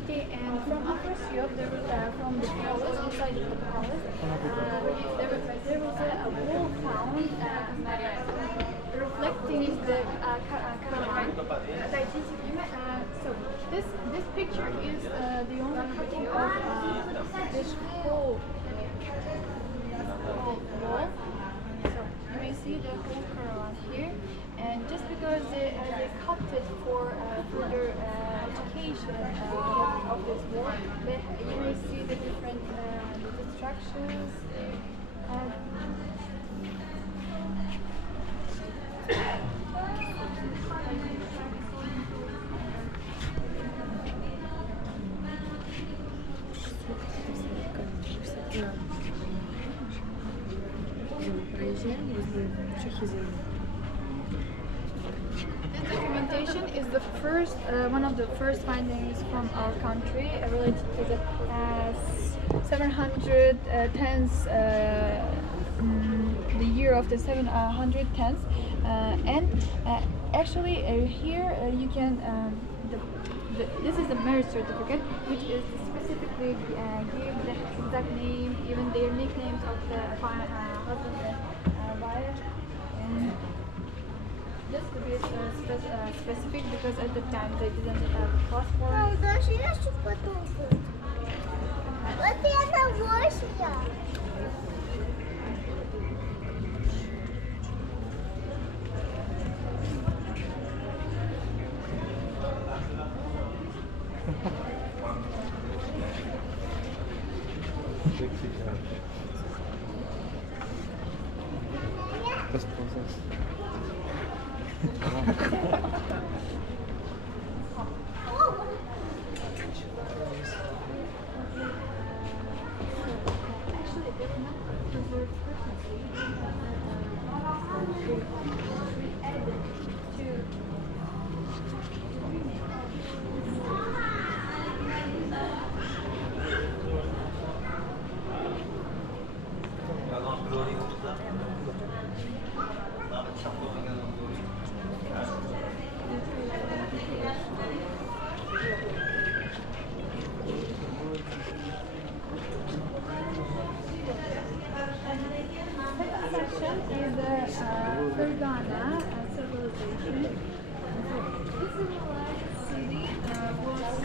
city, and from Afrasiab, there was from the palace, inside the palace, there was a wall found reflecting the caravan. So this picture is the only cutting of this whole wall. So you may see the whole caravan here, and just because they cut it for further education of this wall, you may see the different structures. This documentation is the first, one of the first findings from our country related to the 710th, the year of the 710th, and actually here you can. This is the marriage certificate, which is specifically give the exact name, even their nicknames of the husband and wife, and just to be specific, because at the time they didn't have a passport. Civilization. This civilized city was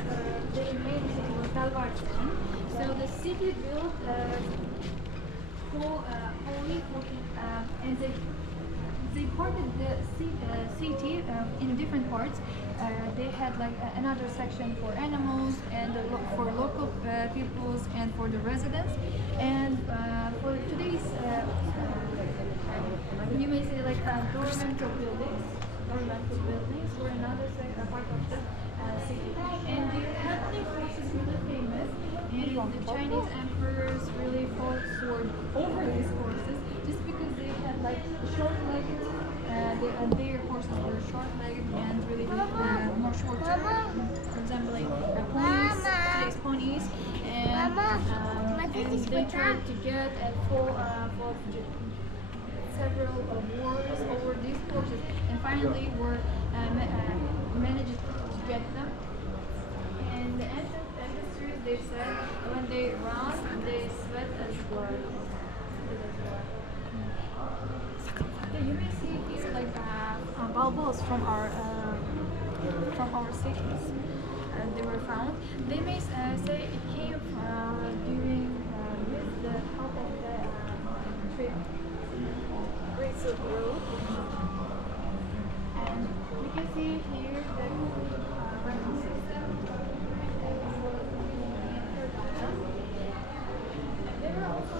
their main city was Dalvarsan. So the city built wholly and they parted the city in different parts. They had like another section for animals and for local peoples and for the residents. And for today's you may say like governmental buildings were another part of the city. And the Catholic forces really famous, and the Chinese emperors really fought over these forces just because they had like short-legged, their horses were short-legged and really more shorter. For example, like ponies, today's ponies, and they tried to get and fought several wars over these horses, and finally were managed to get them. And the ancestors, they said when they run, they sweat as blood. Yeah, you may see here like balls from our cities. They were found. They may say it came during with the help of the trip. Great Silk Road. And you can see here the ranking system. And there were also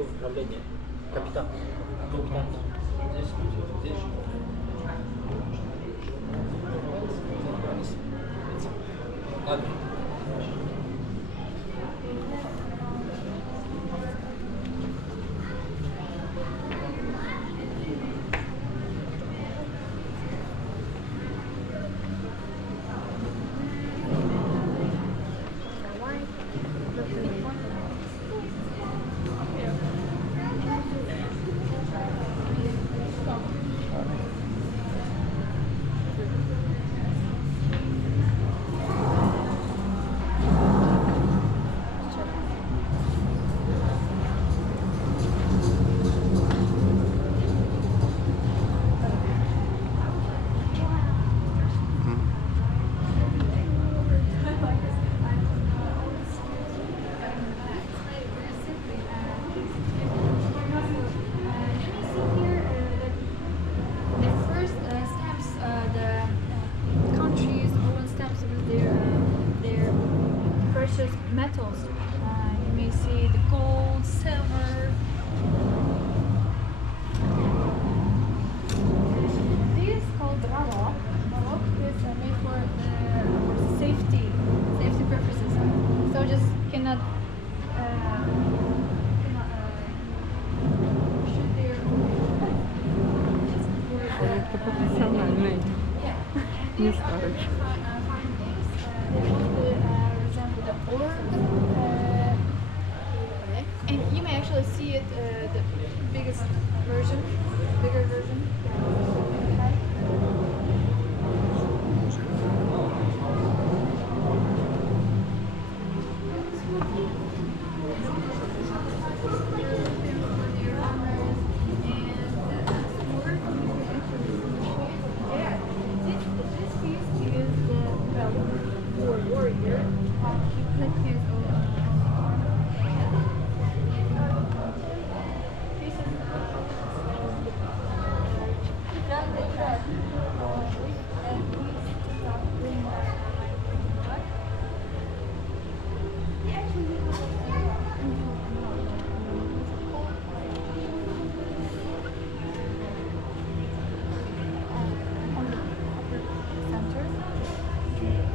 управление. Капитан. Капитан. Здесь. Ладно. Это профессиональный, не старый. And you may actually see it, the biggest version, bigger version.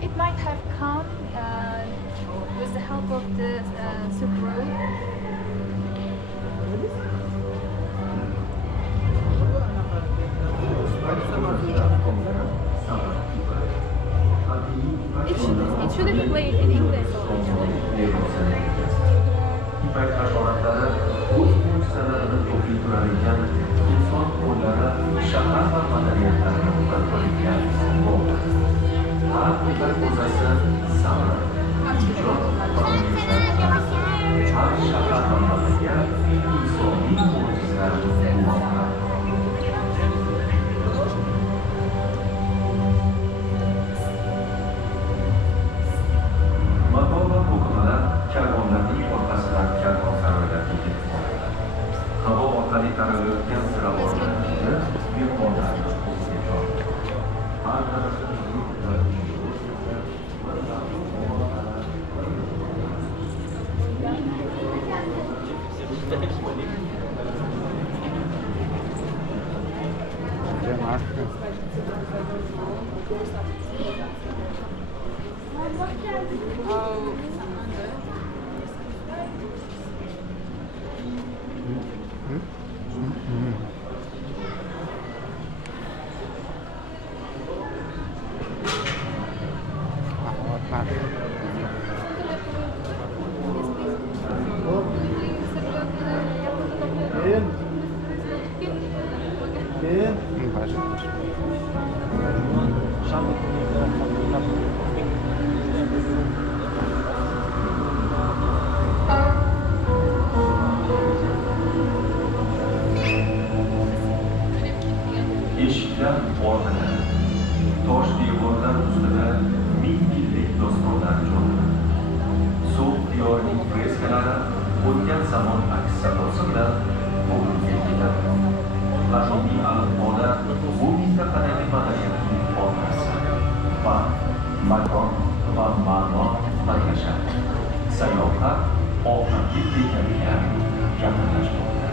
It might have come with the help of the Silk Road. It should have played in English. İpektaş oranları bu sanatının toplularıyken insan onlara şaka ve maddiyatlarını uygulayan oldu. Her uzası sanat, çok her şaka ve maddiyat insani mucizeler olmakta. Matova okumalar kervanlarning orqasidan kervan saroylarga ketib boradi. Havo orqali taralayotgan ziravorlarni mehmonlarni o'ziga chorladi. Har tarafdan eshiklar o'rnida tosh devorlar ustida ming yillik dostonlar jo'nadi. Suv diyorning freskalari o'tgan zamon aks sadosi bilan bugunga ketadi. Qadimiy alifboda bu mintaqadagi madaniyatning formasi va makon va ma'no birlashadi. Sayohat oxirgi bekatga yaqinlashmoqda.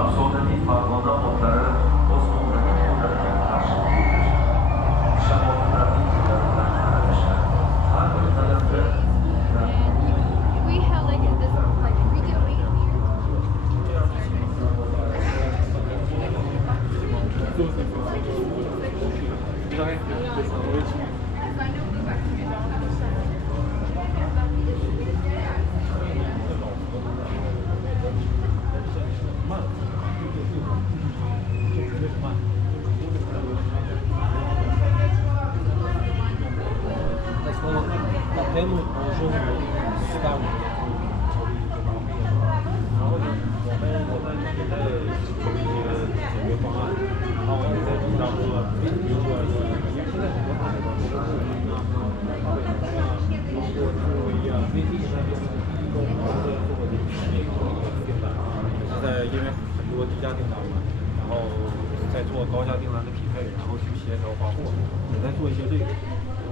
Afsonaviy Farg'ona otlari osmonlarga ko'tarilgan qarshilik berishadi. Shamollarning izlaridan qaralishadi. Har bir talabda We have like this video right На тему положенную ставлю.然后呢，我们给他出一个解决方案，然后我们再主张说，比如说，因为现在很多大学都是包括飞地上面跟我们做过的订单，现在因为很多低价订单嘛，然后在做高价订单的匹配，然后去协调发货，也在做一些这个。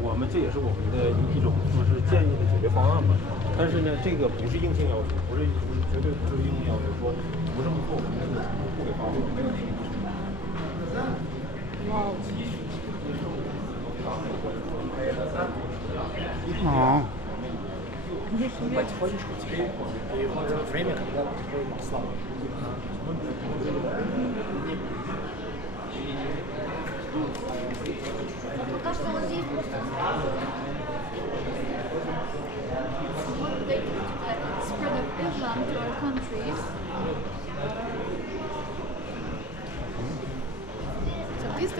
我们这也是我们的一种说是建议的解决方案吧，但是呢，这个不是硬性要求，绝对不是硬性要求，说不这么做我们就不给发货，没有这个。哦。Время, когда приходит слава.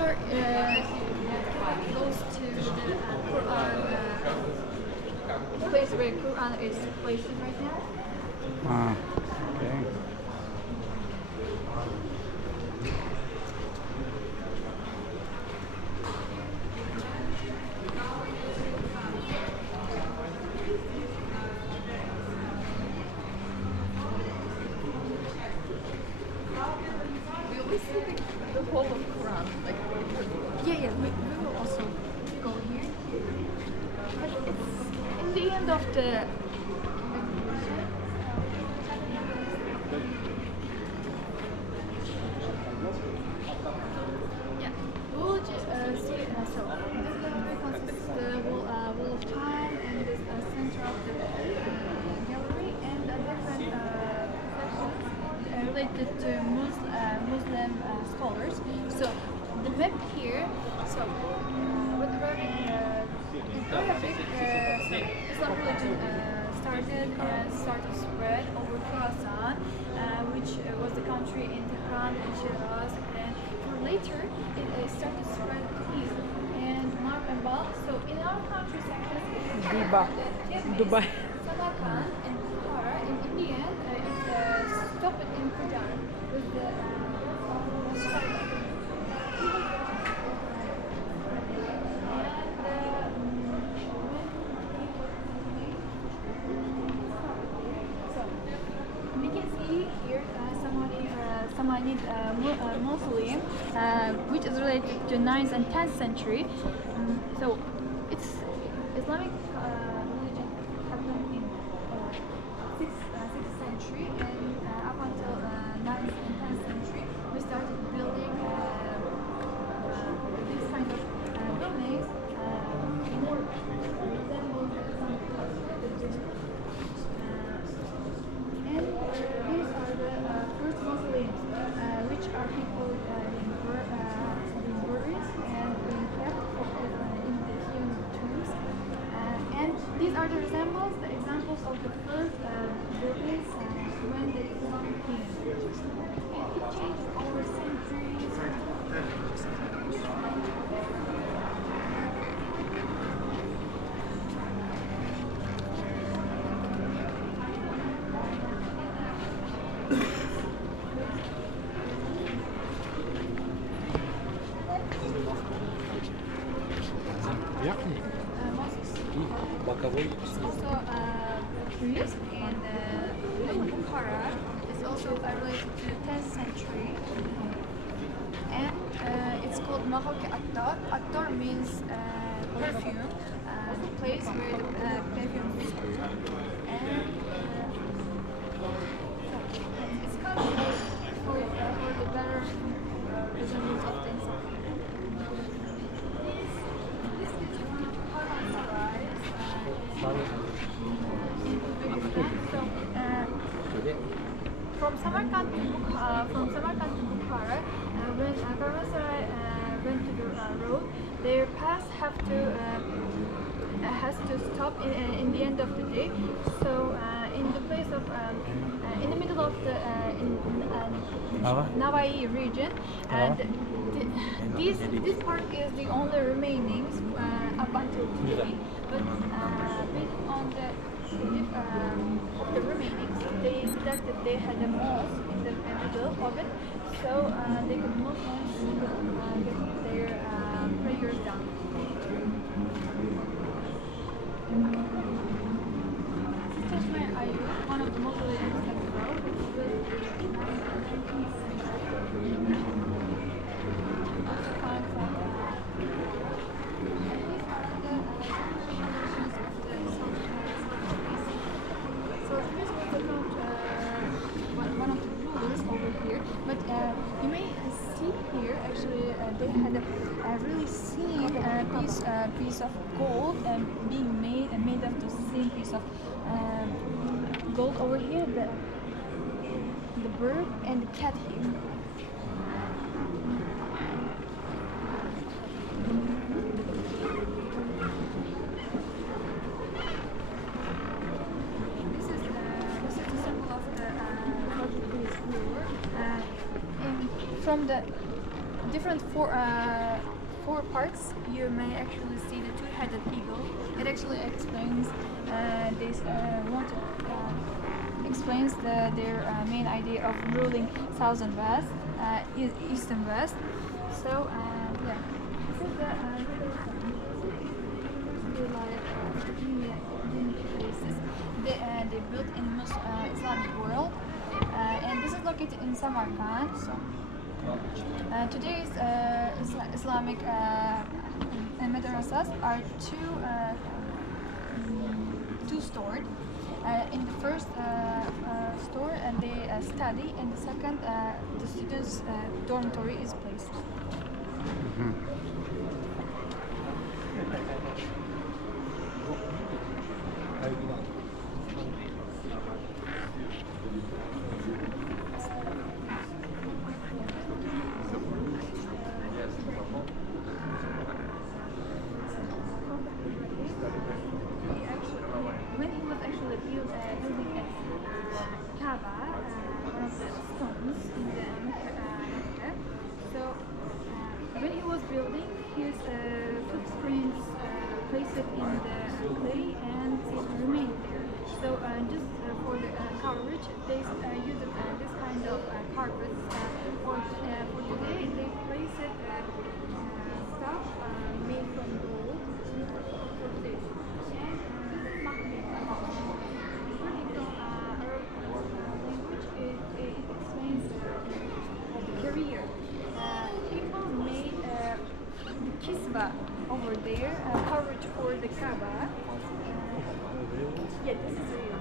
are close to the Quran place where Quran is placed right now. Ah, okay. We always see the whole of Quran, like Yeah, we will also go here. But it's in the end of the yeah, we'll just see so this gallery consists of the wall of time and this center of the gallery and different sections related to Muslim scholars. So the map here, so with Arabic, Islam religion started to spread over Khorasan, which was the country in Tehran and Shiraz, and later it started to spread to east and Mark and Bal. So in our country sections, Dubai. Samarkand and Bukhara. In the end, it stopped in Qajar with the we can see here Samanid mausoleum, which is related to 9th and 10th century. So it's Islamic religion happened in 6th century, and up until 9th and 10th century, we started building these kind of buildings more resemble some and these are the first mausoleums, which are people being buried and being kept in the human tombs. And these are the examples of the first buildings when the Islam came. And it changed over centuries. It's also curious, and Bukhara is also related to 10th century, and it's called Mahok Attar. Attar means perfume, the place where the perfume is stored. And it's kind of for the better resemblance of the inside. This is one of Karmansarais. From Samarkand to Bukhara, when Karmansarai went to the road, their path has to stop in the end of the day. So in the place of in the middle of the Navai region, and this part is the only remainings up until today. But based on the remainings, they detected they had a mosque in the middle of it, so they could Muslims get their prayers done. Just my Ayub, one of the mausoleums at the road, which was 19th century. Also found from one of the rulers over here, but you may see here actually they had a really seen piece of gold being made of the same piece of gold over here, the bird and the cat here. This is the symbol of the Portuguese ruler. From the different four parts, you may actually see the two-headed eagle. It actually explains explains their main idea of ruling south and west, east and west. So yeah, this is the places they built in Islamic world, and this is located in Samarkand. So, today's Islamic madrasas are two stored. In the first store, and they study, and the second, the students' dormitory is placed. When he was actually building at Kaaba, one of the stones in the Mecca, so when he was building, his footprints placed it in the clay and it remained there. So just for the coverage, they used this kind of carpets. For today, they place it stuff made from gold for today. It explains the career. People made kisba over there, coverage for the Kaaba. Yeah, this is real.